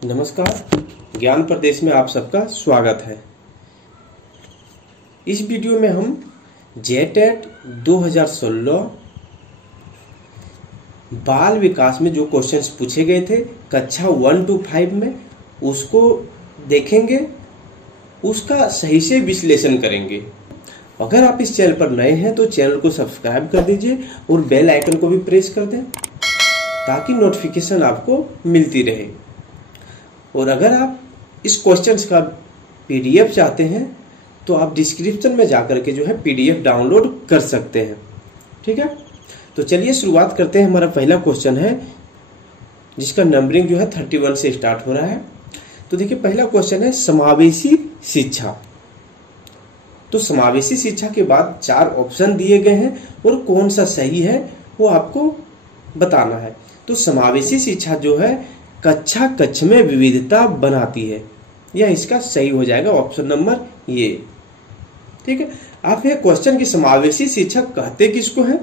नमस्कार, ज्ञान प्रदेश में आप सबका स्वागत है। इस वीडियो में हम जेटेट 2016 बाल विकास में जो क्वेश्चंस पूछे गए थे कक्षा 1 to 5 में, उसको देखेंगे, उसका सही से विश्लेषण करेंगे। अगर आप इस चैनल पर नए हैं तो चैनल को सब्सक्राइब कर दीजिए और बेल आइकन को भी प्रेस कर दें ताकि नोटिफिकेशन आपको मिलती रहे। और अगर आप इस क्वेश्चंस का पीडीएफ चाहते हैं तो आप डिस्क्रिप्शन में जाकर के जो है पीडीएफ डाउनलोड कर सकते हैं। ठीक है, तो चलिए शुरुआत करते हैं। हमारा पहला क्वेश्चन है जिसका नंबरिंग जो है 31 से स्टार्ट हो रहा है। तो देखिए, पहला क्वेश्चन है समावेशी शिक्षा। तो समावेशी शिक्षा के बाद 4 ऑप्शन दिए गए हैं और कौन सा सही है वो आपको बताना है। तो समावेशी शिक्षा जो है कक्षा कक्ष में विविधता बनाती है, यह इसका सही हो जाएगा, ऑप्शन नंबर ये। ठीक है, आप ये क्वेश्चन की समावेशी शिक्षा कहते किसको है?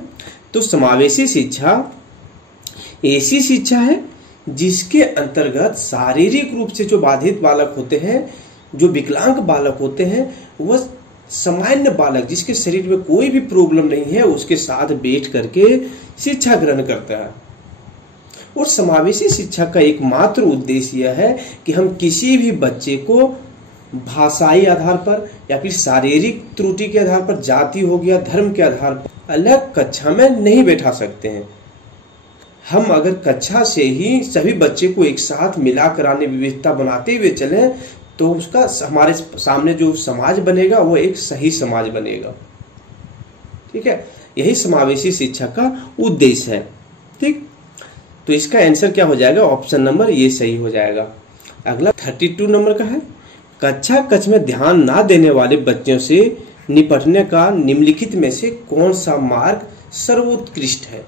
तो समावेशी शिक्षा ऐसी शिक्षा है जिसके अंतर्गत शारीरिक रूप से जो बाधित बालक होते हैं, जो विकलांग बालक होते हैं, वह सामान्य बालक जिसके शरीर में कोई भी प्रॉब्लम नहीं है उसके साथ बैठ करके शिक्षा ग्रहण करता है। और समावेशी शिक्षा का एकमात्र उद्देश्य यह है कि हम किसी भी बच्चे को भाषाई आधार पर या फिर शारीरिक त्रुटि के आधार पर, जाति हो गया, धर्म के आधार पर अलग कक्षा में नहीं बैठा सकते हैं। हम अगर कक्षा से ही सभी बच्चे को एक साथ मिलाकर आने, विविधता बनाते हुए चलें तो उसका हमारे सामने जो समाज बनेगा वो एक सही समाज बनेगा। ठीक है, यही समावेशी शिक्षा का उद्देश्य है। ठीक, तो इसका आंसर क्या हो जाएगा? ऑप्शन नंबर ये सही हो जाएगा। अगला 32 नंबर का है, कक्षा कक्ष में ध्यान ना देने वाले बच्चों से निपटने का निम्नलिखित में से कौन सा मार्ग सर्वोत्कृष्ट है?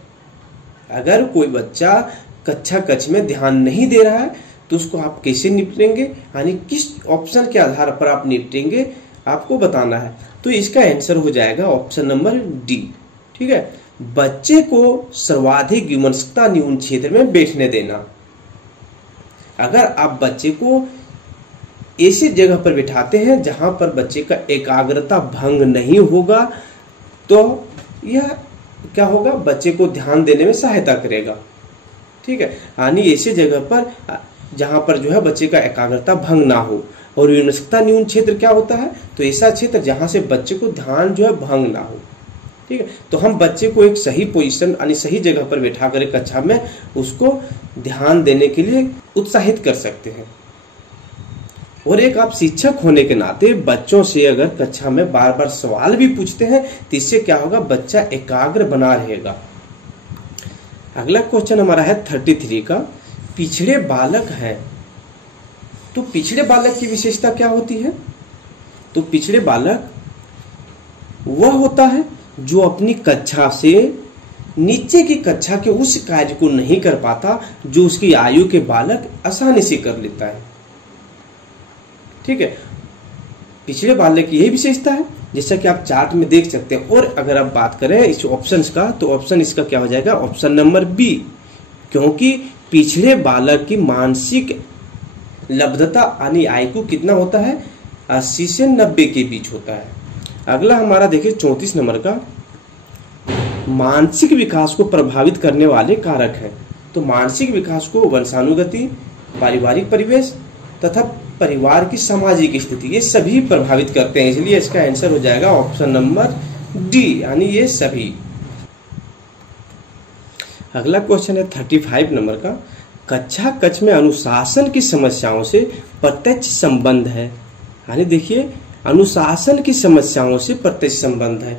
अगर कोई बच्चा कक्षा कक्ष में ध्यान नहीं दे रहा है तो उसको आप कैसे निपटेंगे, यानी किस ऑप्शन के आधार पर आप निपटेंगे, आपको बताना है। तो इसका आंसर हो जाएगा ऑप्शन नंबर डी। ठीक है, बच्चे को सर्वाधिक विमर्शता न्यून क्षेत्र में बैठने देना। अगर आप बच्चे को ऐसी जगह पर बिठाते हैं जहां पर बच्चे का एकाग्रता भंग नहीं होगा तो यह क्या होगा? बच्चे को ध्यान देने में सहायता करेगा। ठीक है, यानी ऐसी जगह पर जहां पर जो है बच्चे का एकाग्रता भंग ना हो। और विमर्शता न्यून क्षेत्र क्या होता है? तो ऐसा क्षेत्र जहां से बच्चे को ध्यान जो है भंग ना हो। ठीक है, तो हम बच्चे को एक सही पोजीशन यानी सही जगह पर बैठा कर कक्षा में उसको ध्यान देने के लिए उत्साहित कर सकते हैं। और एक आप शिक्षक होने के नाते बच्चों से अगर कक्षा में बार बार सवाल भी पूछते हैं तो इससे क्या होगा? बच्चा एकाग्र बना रहेगा। अगला क्वेश्चन हमारा है 33 का, पिछड़े बालक है। तो पिछड़े बालक की विशेषता क्या होती है? तो पिछड़े बालक वह होता है जो अपनी कक्षा से नीचे की कक्षा के उस कार्य को नहीं कर पाता जो उसकी आयु के बालक आसानी से कर लेता है। ठीक है, पिछड़े बालक की यही विशेषता है, जैसा कि आप चार्ट में देख सकते हैं। और अगर आप बात करें इस ऑप्शंस का तो ऑप्शन इसका क्या हो जाएगा? ऑप्शन नंबर बी, क्योंकि पिछड़े बालक की मानसिक लब्धता यानी आईक्यू कितना होता है? 80 से 90 के बीच होता है। अगला हमारा देखिए 34 नंबर का, मानसिक विकास को प्रभावित करने वाले कारक हैं। तो मानसिक विकास को वंशानुगति, पारिवारिक परिवेश तथा परिवार की सामाजिक स्थिति ये सभी प्रभावित करते हैं, इसलिए इसका आंसर हो जाएगा ऑप्शन नंबर डी, यानी ये सभी। अगला क्वेश्चन है 35 नंबर का, कक्षा कक्ष में अनुशासन की समस्याओं से प्रत्यक्ष संबंध है। यानी देखिए, अनुशासन की समस्याओं से प्रत्यक्ष संबंध है,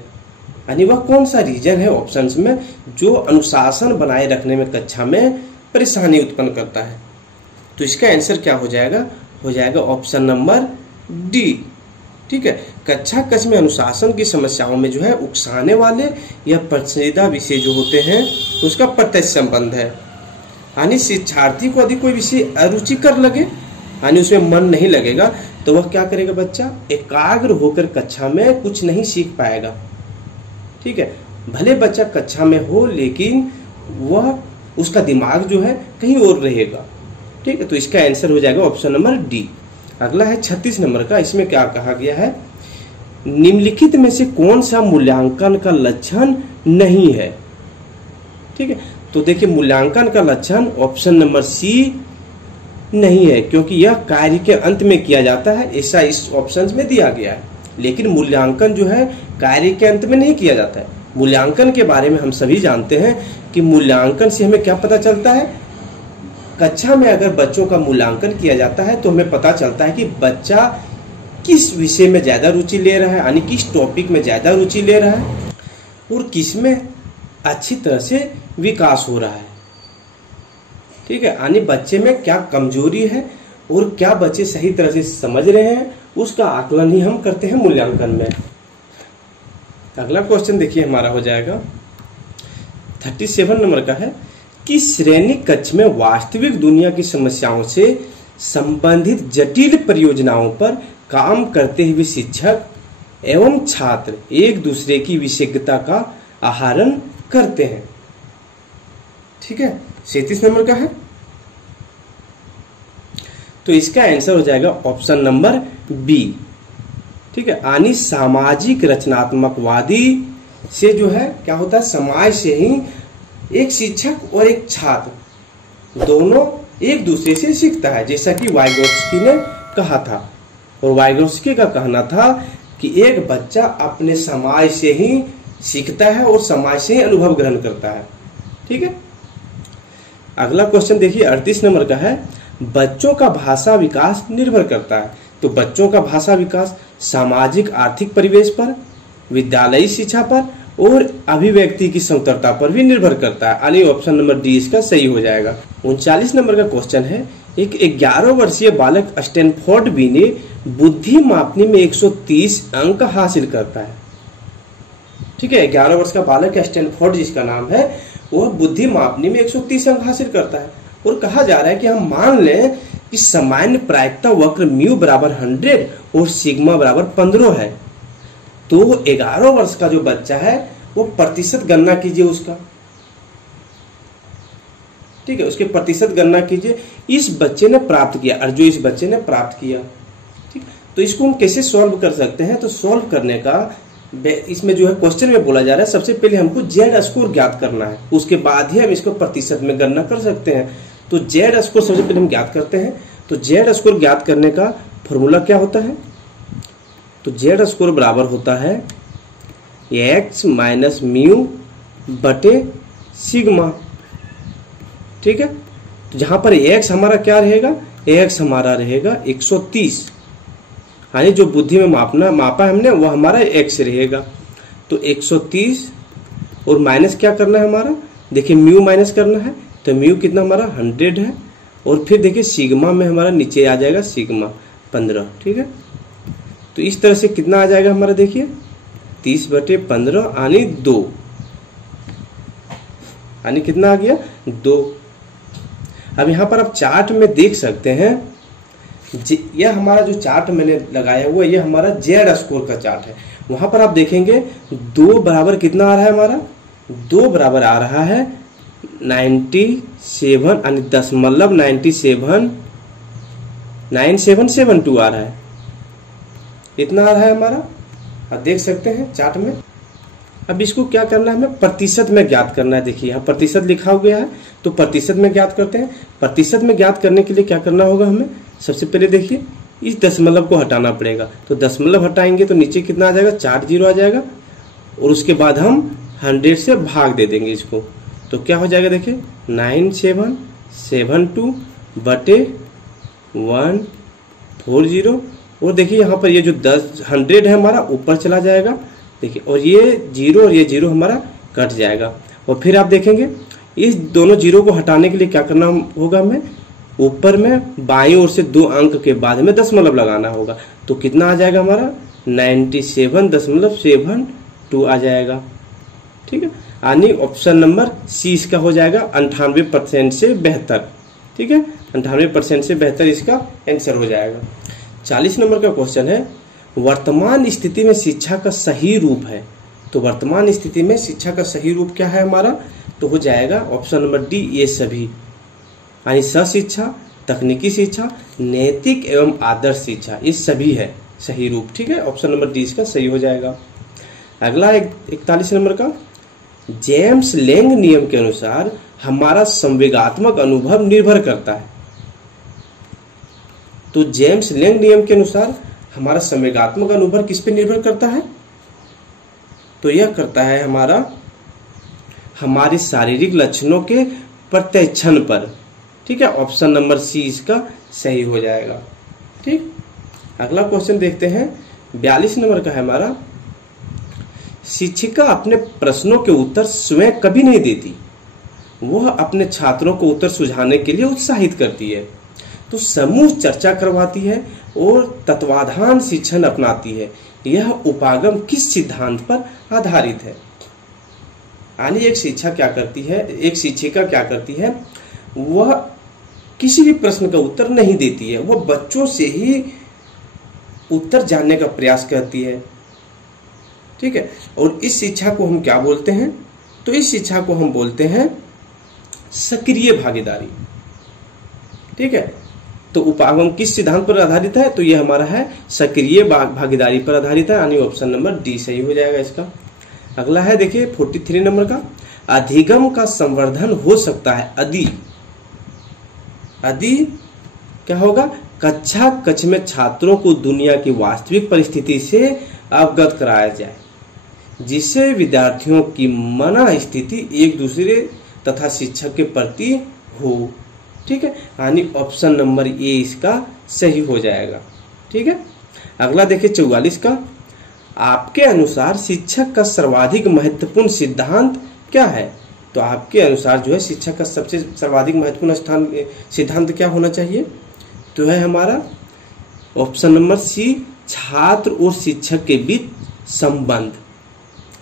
यानी वह कौन सा रीजन है ऑप्शंस में जो अनुशासन बनाए रखने में कक्षा में परेशानी उत्पन्न करता है? तो इसका आंसर क्या हो जाएगा? हो जाएगा ऑप्शन नंबर डी। ठीक है, कक्षा कक्ष में अनुशासन की समस्याओं में जो है उकसाने वाले या पसंदीदा विषय जो होते हैं उसका प्रत्यक्ष संबंध है। यानी शिक्षार्थी को यदि कोई विषय अरुचिकर लगे, यानी उसमें मन नहीं लगेगा, तो वह क्या करेगा? बच्चा एकाग्र होकर कक्षा में कुछ नहीं सीख पाएगा। ठीक है, भले बच्चा कक्षा में हो लेकिन वह उसका दिमाग जो है कहीं और रहेगा। ठीक है, तो इसका आंसर हो जाएगा ऑप्शन नंबर डी। अगला है 36 नंबर का, इसमें क्या कहा गया है, निम्नलिखित में से कौन सा मूल्यांकन का लक्षण नहीं है। ठीक है, तो देखिए मूल्यांकन का लक्षण ऑप्शन नंबर सी नहीं है, क्योंकि यह कार्य के अंत में किया जाता है, ऐसा इस ऑप्शन में दिया गया है। लेकिन मूल्यांकन जो है कार्य के अंत में नहीं किया जाता है। मूल्यांकन के बारे में हम सभी जानते हैं कि मूल्यांकन से हमें क्या पता चलता है, कक्षा में अगर बच्चों का मूल्यांकन किया जाता है तो हमें पता चलता है कि बच्चा किस विषय में ज्यादा रुचि ले रहा है, यानी किस टॉपिक में ज्यादा रुचि ले रहा है और किस में अच्छी तरह से विकास हो रहा है। ठीक है, यानी बच्चे में क्या कमजोरी है और क्या बच्चे सही तरह से समझ रहे हैं, उसका आकलन ही हम करते हैं मूल्यांकन में। अगला क्वेश्चन देखिए हमारा हो जाएगा 37 नंबर का है कि श्रेणी कक्ष में वास्तविक दुनिया की समस्याओं से संबंधित जटिल परियोजनाओं पर काम करते हुए शिक्षक एवं छात्र एक दूसरे की विशेषज्ञता का आहरण करते हैं। ठीक है, 37 नंबर का है, तो इसका आंसर हो जाएगा ऑप्शन नंबर बी। ठीक है, यानी सामाजिक रचनात्मकवादी से जो है क्या होता है, समाज से ही एक शिक्षक और एक छात्र दोनों एक दूसरे से सीखता है, जैसा कि वाइगोत्स्की ने कहा था। और वाइगोत्स्की का कहना था कि एक बच्चा अपने समाज से ही सीखता है और समाज से ही अनुभव ग्रहण करता है। ठीक है, अगला क्वेश्चन देखिए 38 नंबर का है, बच्चों का भाषा विकास निर्भर करता है। तो बच्चों का भाषा विकास सामाजिक आर्थिक परिवेश पर, विद्यालयी शिक्षा पर और अभिव्यक्ति की स्वतंत्रता पर भी निर्भर करता है, यानी ऑप्शन नंबर डी इसका सही हो जाएगा। 39 नंबर का क्वेश्चन है, एक 11 वर्षीय बालक स्टैनफोर्ड बी ने बुद्धि मापनी में 130 अंक हासिल करता है। ठीक है, 11 वर्ष का बालक स्टैनफोर्ड जिसका नाम है, वह बुद्धि मापनी में 130 अंक हासिल करता है। और कहा जा रहा है कि हम मान लें कि सामान्य प्रायिकता वक्र म्यू बराबर 100 और सिग्मा बराबर 15 है, तो 11 वर्ष का जो बच्चा है वो प्रतिशत गणना कीजिए उसका। ठीक है, उसके प्रतिशत गणना कीजिए, इस बच्चे ने प्राप्त किया और जो इस बच्चे ने प्राप्त किया। ठीक, तो इसको हम कैसे सॉल्व कर सकते हैं, तो सॉल्व करने का इसमें जो है क्वेश्चन में बोला जा रहा है, सबसे पहले हमको जेड स्कोर ज्ञात करना है, उसके बाद ही हम इसको प्रतिशत में गणना कर सकते हैं। तो जेड स्कोर सबसे पहले हम ज्ञात करते हैं। तो जेड स्कोर ज्ञात करने का फॉर्मूला क्या होता है, तो जेड स्कोर बराबर होता है एक्स माइनस म्यू बटे सिग्मा। ठीक है, तो जहां पर एक्स हमारा क्या रहेगा, एक्स हमारा रहेगा 130, यानी जो बुद्धि में मापा हमने वो हमारा एक्स रहेगा। तो 130 और माइनस क्या करना है हमारा, देखिए म्यू माइनस करना है, तो म्यू कितना हमारा 100 है। और फिर देखिए सिग्मा में हमारा नीचे आ जाएगा सिग्मा 15। ठीक है, तो इस तरह से कितना आ जाएगा हमारा, देखिए 30 बटे 15 यानी 2, यानी कितना आ गया 2। अब यहाँ पर आप चार्ट में देख सकते हैं, यह हमारा जो चार्ट मैंने लगाया हुआ है ये हमारा जेड स्कोर का चार्ट है। वहां पर आप देखेंगे 2 बराबर कितना आ रहा है हमारा, 2 बराबर आ रहा है 97 यानी 97.9772 आ रहा है, इतना आ रहा है हमारा, आप देख सकते हैं चार्ट में। अब इसको क्या करना है, हमें प्रतिशत में ज्ञात करना है। देखिए यहाँ प्रतिशत लिखा गया है, तो प्रतिशत में ज्ञात करते हैं। प्रतिशत में ज्ञात करने के लिए क्या करना होगा हमें, सबसे पहले देखिए इस दशमलव को हटाना पड़ेगा। तो दशमलव हटाएंगे तो नीचे कितना आ जाएगा, 4 जीरो आ जाएगा, और उसके बाद हम 100 से भाग दे देंगे इसको, तो क्या हो जाएगा, देखिए 9772 बटे 140। और देखिए यहाँ पर ये जो 100 है हमारा ऊपर चला जाएगा, देखिए, और ये जीरो और ये जीरो हमारा कट जाएगा। और फिर आप देखेंगे इस दोनों जीरो को हटाने के लिए क्या करना होगा, हमें ऊपर में बाईं ओर से 2 अंक के बाद हमें दशमलव लगाना होगा। तो कितना आ जाएगा हमारा 97.72 आ जाएगा। ठीक है, यानी ऑप्शन नंबर सी इसका हो जाएगा 98% से बेहतर। ठीक है, 98% से बेहतर इसका आंसर हो जाएगा। 40 नंबर का क्वेश्चन है, वर्तमान स्थिति में शिक्षा का सही रूप है। तो वर्तमान स्थिति में शिक्षा का सही रूप क्या है हमारा, तो हो जाएगा ऑप्शन नंबर डी ये सभी, यानी सशिक्षा तकनीकी शिक्षा, नैतिक एवं आदर्श शिक्षा, ये सभी है सही रूप। ठीक है, ऑप्शन नंबर डी इसका सही हो जाएगा। अगला 41 नंबर का, जेम्स लेंग नियम के अनुसार हमारा संवेगात्मक अनुभव निर्भर करता है। तो जेम्स लेंग नियम के अनुसार हमारा संवेगात्मक अनुभव किस पे निर्भर करता है? तो यह करता है हमारे शारीरिक लक्षणों के प्रत्यक्षण पर। ठीक है, ऑप्शन नंबर सी इसका सही हो जाएगा। ठीक, अगला क्वेश्चन देखते हैं 42 नंबर का है हमारा, शिक्षिका अपने प्रश्नों के उत्तर स्वयं कभी नहीं देती, वह अपने छात्रों को उत्तर सुझाने के लिए उत्साहित करती है। तो समूह चर्चा करवाती है और तत्वाधान शिक्षण अपनाती है। यह उपागम किस सिद्धांत पर आधारित है? यानी एक शिक्षिका क्या करती है, वह किसी भी प्रश्न का उत्तर नहीं देती है, वह बच्चों से ही उत्तर जानने का प्रयास करती है। ठीक है, और इस शिक्षा को हम क्या बोलते हैं? तो इस शिक्षा को हम बोलते हैं सक्रिय भागीदारी। ठीक है, तो उपागम किस सिद्धांत पर आधारित है? तो यह हमारा है सक्रिय भागीदारी पर आधारित है, यानी ऑप्शन नंबर डी सही हो जाएगा इसका। अगला है देखिए 43 नंबर का, अधिगम का संवर्धन हो सकता है यदि क्या होगा, कक्ष में छात्रों को दुनिया की वास्तविक परिस्थिति से अवगत कराया जाए, जिससे विद्यार्थियों की मनःस्थिति एक दूसरे तथा शिक्षक के प्रति हो। ठीक है, यानी ऑप्शन नंबर ए इसका सही हो जाएगा। ठीक है, अगला देखिए 44 का, आपके अनुसार शिक्षक का सर्वाधिक महत्वपूर्ण सिद्धांत क्या है? तो आपके अनुसार जो है शिक्षक का सबसे सर्वाधिक महत्वपूर्ण सिद्धांत क्या होना चाहिए? तो है हमारा ऑप्शन नंबर सी, छात्र और शिक्षक के बीच संबंध।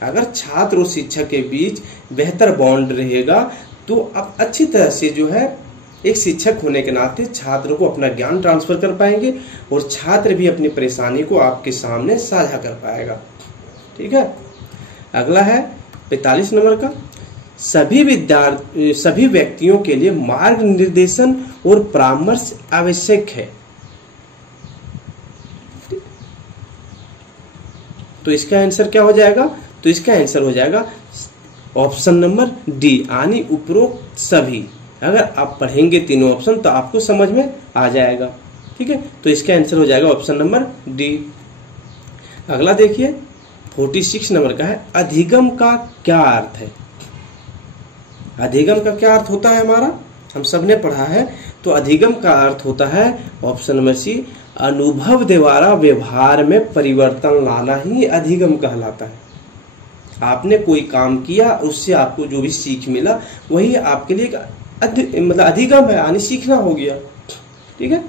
अगर छात्र और शिक्षक के बीच बेहतर बॉन्ड रहेगा तो आप अच्छी तरह से जो है एक शिक्षक होने के नाते छात्र को अपना ज्ञान ट्रांसफर कर पाएंगे और छात्र भी अपनी परेशानी को आपके सामने साझा कर पाएगा। ठीक है, अगला है 45 नंबर का, सभी व्यक्तियों के लिए मार्ग निर्देशन और परामर्श आवश्यक है। तो इसका आंसर क्या हो जाएगा? तो इसका आंसर हो जाएगा ऑप्शन नंबर डी, यानी उपरोक्त सभी। अगर आप पढ़ेंगे तीनों ऑप्शन तो आपको समझ में आ जाएगा। ठीक है, तो इसका आंसर हो जाएगा ऑप्शन नंबर डी। अगला देखिए 46 नंबर का है, अधिगम का क्या अर्थ है? अधिगम का क्या अर्थ होता है हमारा? हम सबने पढ़ा है। तो अधिगम का अर्थ होता है ऑप्शन नंबर सी, अनुभव द्वारा व्यवहार में परिवर्तन लाना ही अधिगम कहलाता है। आपने कोई काम किया, उससे आपको जो भी सीख मिला वही आपके लिए मतलब अधिगम है, यानी सीखना हो गया। ठीक है,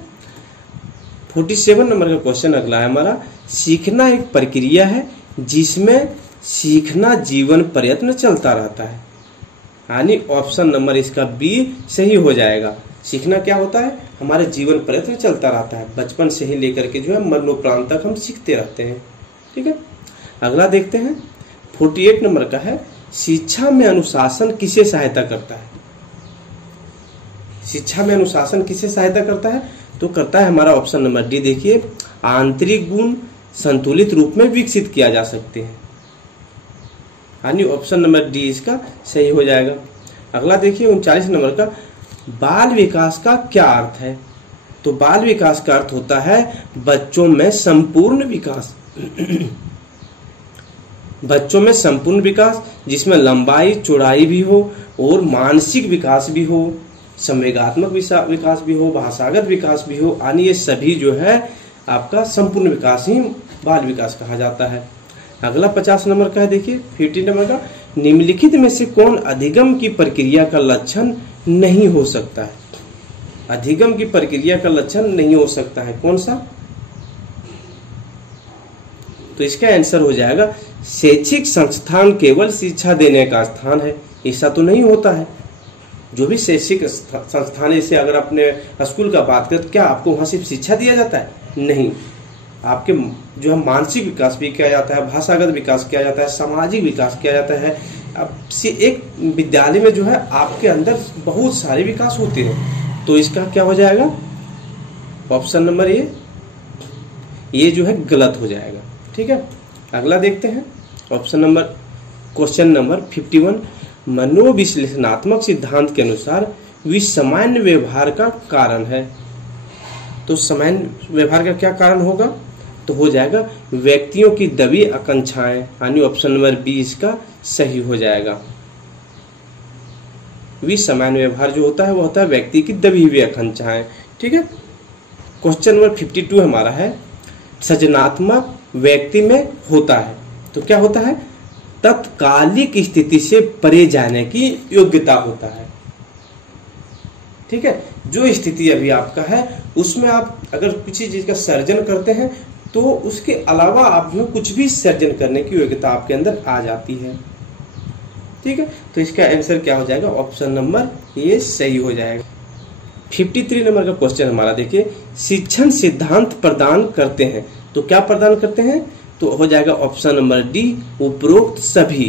47 नंबर का क्वेश्चन अगला है हमारा, सीखना एक प्रक्रिया है जिसमें सीखना जीवन प्रयत्न चलता रहता है, यानी ऑप्शन नंबर इसका बी सही हो जाएगा। सीखना क्या होता है? हमारे जीवन प्रयत्न चलता रहता है, बचपन से ही लेकर के जो है मरणोपरांत तक हम सीखते रहते हैं। ठीक है, अगला देखते हैं 48 नंबर का है, शिक्षा में अनुशासन किसे सहायता करता है? शिक्षा में अनुशासन किसे सहायता करता है? तो करता है हमारा ऑप्शन नंबर डी। देखिए, आंतरिक गुण संतुलित रूप में विकसित किया जा सकते हैं, यानी ऑप्शन नंबर डी इसका सही हो जाएगा। अगला देखिए 39 नंबर का, बाल विकास का क्या अर्थ है? तो बाल विकास का अर्थ होता है बच्चों में संपूर्ण विकास बच्चों में संपूर्ण विकास, जिसमें लंबाई चौड़ाई भी हो और मानसिक विकास भी हो, संवेगात्मक विकास भी हो, भाषागत विकास भी हो, यानी ये सभी जो है आपका संपूर्ण विकास ही बाल विकास कहा जाता है। अगला 50 नंबर का है, देखिए 50 नंबर का, निम्नलिखित में से कौन अधिगम की प्रक्रिया का लक्षण नहीं हो सकता है? अधिगम की प्रक्रिया का लक्षण नहीं हो सकता है, कौन सा? तो इसका आंसर हो जाएगा शैक्षिक संस्थान केवल शिक्षा देने का स्थान है। ऐसा तो नहीं होता है। जो भी शैक्षिक संस्थान, जैसे अगर अपने स्कूल का बात करें तो क्या आपको वहां सिर्फ शिक्षा दिया जाता है? नहीं, आपके जो है मानसिक विकास भी किया जाता है, भाषागत विकास किया जाता है, सामाजिक विकास किया जाता है। अब से एक विद्यालय में जो है आपके अंदर बहुत सारे विकास होते हैं। तो इसका क्या हो जाएगा? ऑप्शन नंबर ये जो है गलत हो जाएगा। ठीक है, अगला देखते हैं क्वेश्चन नंबर 51। मनोविश्लेषणात्मक सिद्धांत के अनुसार विसामान्य व्यवहार का कारण है। तो सामान्य व्यवहार का क्या कारण होगा? तो हो जाएगा व्यक्तियों की दबी आकांक्षाएं, यानी ऑप्शन नंबर बी इसका सही हो जाएगा। विसामान्य व्यवहार जो होता है वो होता है व्यक्ति की दबी हुई आकांक्षाएं। ठीक है, क्वेश्चन नंबर 52 हमारा है सृजनात्मक व्यक्ति में होता है। तो क्या होता है? तत्कालिक स्थिति से परे जाने की योग्यता होता है। ठीक है, जो स्थिति अभी आपका है उसमें आप अगर किसी चीज का सर्जन करते हैं तो उसके अलावा आप में कुछ भी सर्जन करने की योग्यता आपके अंदर आ जाती है। ठीक है, तो इसका आंसर क्या हो जाएगा? ऑप्शन नंबर ये सही हो जाएगा। 53 नंबर का क्वेश्चन हमारा देखिए, शिक्षण सिद्धांत प्रदान करते हैं। तो क्या प्रदान करते हैं? तो हो जाएगा ऑप्शन नंबर डी उपरोक्त सभी,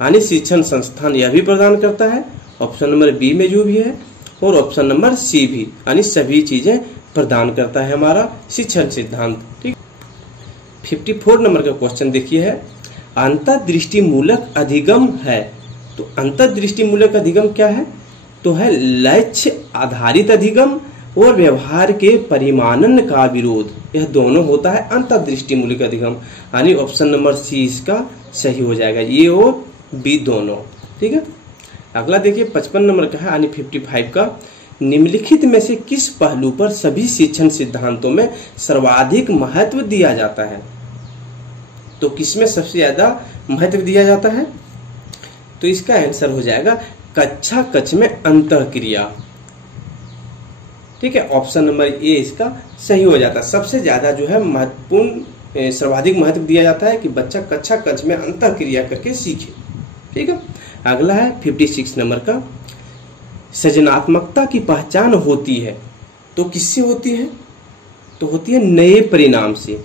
यानी शिक्षण संस्थान यह भी प्रदान करता है, ऑप्शन नंबर बी में जो भी है, और ऑप्शन नंबर सी भी, यानी सभी चीजें प्रदान करता है हमारा शिक्षण सिद्धांत। ठीक, 54 नंबर का क्वेश्चन देखिए है अंतर्दृष्टिमूलक अधिगम है। तो अंतर्दृष्टिमूलक अधिगम क्या है? तो है लक्ष्य आधारित अधिगम और व्यवहार के परिमानन का विरोध, यह दोनों होता है अंतर्दृष्टिमूलक अधिगम, यानी ऑप्शन नंबर सी इसका सही हो जाएगा, ये और बी दोनों। ठीक है, अगला देखिए 55 नंबर का है, यानी 55 का, निम्नलिखित में से किस पहलू पर सभी शिक्षण सिद्धांतों में सर्वाधिक महत्व दिया जाता है? तो किसमें सबसे ज्यादा महत्व दिया जाता है? तो इसका आंसर हो जाएगा कक्षा कक्ष में अंतःक्रिया। ठीक है, ऑप्शन नंबर ए इसका सही हो जाता है। सबसे ज्यादा जो है महत्वपूर्ण सर्वाधिक महत्व दिया जाता है कि बच्चा कक्षा कक्ष में अंतःक्रिया करके सीखे। ठीक है, अगला है 56 नंबर का, सृजनात्मकता की पहचान होती है। तो किससे होती है? तो होती है नए परिणाम से।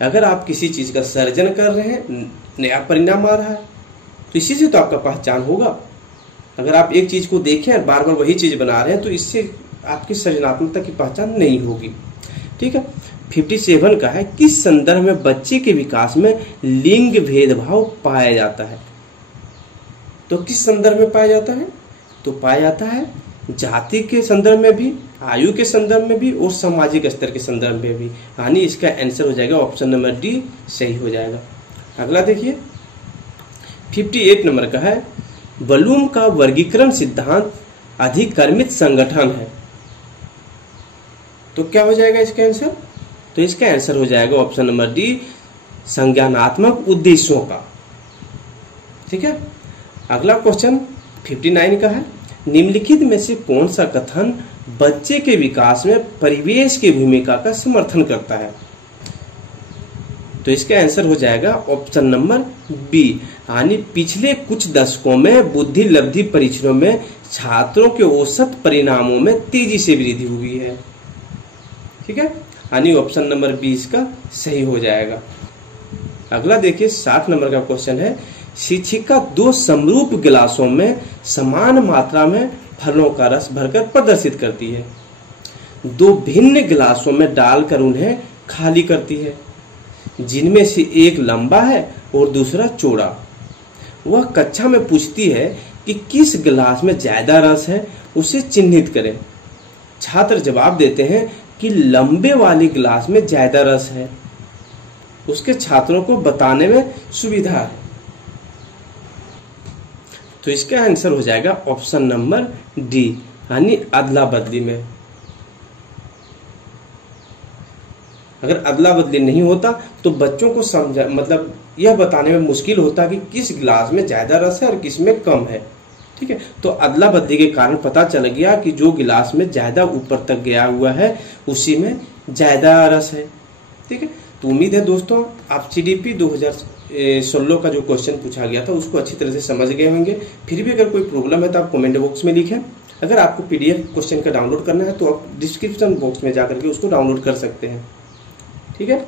अगर आप किसी चीज का सर्जन कर रहे हैं, नया परिणाम आ रहा है, तो इसी से तो आपका पहचान होगा। अगर आप एक चीज को देखें और बार बार वही चीज बना रहे हैं तो इससे आपकी सृजनात्मकता की पहचान नहीं होगी। ठीक है, 57 का है, किस संदर्भ में बच्चे के विकास में लिंग भेदभाव पाया जाता है? तो किस संदर्भ में पाया जाता है? तो पाया जाता है जाति के संदर्भ में भी, आयु के संदर्भ में भी और सामाजिक स्तर के संदर्भ में भी, यानी इसका आंसर हो जाएगा ऑप्शन नंबर डी सही हो जाएगा। अगला देखिए 58 नंबर का है, ब्लूम का वर्गीकरण सिद्धांत अधिकर्मित संगठन है। तो क्या हो जाएगा इसका आंसर? तो इसका आंसर हो जाएगा ऑप्शन नंबर डी संज्ञानात्मक उद्देश्यों का। ठीक है, अगला क्वेश्चन 59 का है, निम्नलिखित में से कौन सा कथन बच्चे के विकास में परिवेश की भूमिका का समर्थन करता है? तो इसका आंसर हो जाएगा ऑप्शन नंबर बी, यानी पिछले कुछ दशकों में बुद्धि लब्धि परीक्षणों में छात्रों के औसत परिणामों में तेजी से वृद्धि हुई है। ठीक है, यानी ऑप्शन नंबर बी इसका सही हो जाएगा। अगला देखिए 7 नंबर का क्वेश्चन है, शिक्षिका 2 समरूप गिलासों में समान मात्रा में फलों का रस भरकर प्रदर्शित करती है। 2 भिन्न गिलासों में डालकर उन्हें खाली करती है, जिनमें से एक लंबा है और दूसरा चौड़ा। वह कक्षा में पूछती है कि किस गिलास में ज्यादा रस है, उसे चिन्हित करें। छात्र जवाब देते हैं कि लंबे वाले गिलास में ज्यादा रस है। उसके छात्रों को बताने में सुविधा है। तो इसका आंसर हो जाएगा ऑप्शन नंबर डी, यानी अदला बदली में। अगर अदला बदली नहीं होता तो बच्चों को समझा मतलब यह बताने में मुश्किल होता कि किस गिलास में ज्यादा रस है और किस में कम है। ठीक है, तो अदला बदली के कारण पता चल गया कि जो गिलास में ज्यादा ऊपर तक गया हुआ है उसी में ज्यादा रस है। ठीक है, तो उम्मीद है दोस्तों आप CDP 2016 का जो क्वेश्चन पूछा गया था उसको अच्छी तरह से समझ गए होंगे। फिर भी अगर कोई प्रॉब्लम है तो आप कमेंट बॉक्स में लिखें। अगर आपको PDF क्वेश्चन का डाउनलोड करना है तो आप डिस्क्रिप्शन बॉक्स में जाकर के उसको डाउनलोड कर सकते हैं। ठीक है,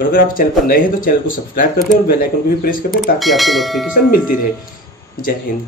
और अगर आप चैनल पर नए हैं तो चैनल को सब्सक्राइब कर दें और बेल आइकन को भी प्रेस कर दें ताकि आपको नोटिफिकेशन मिलती रहे। जय हिंद।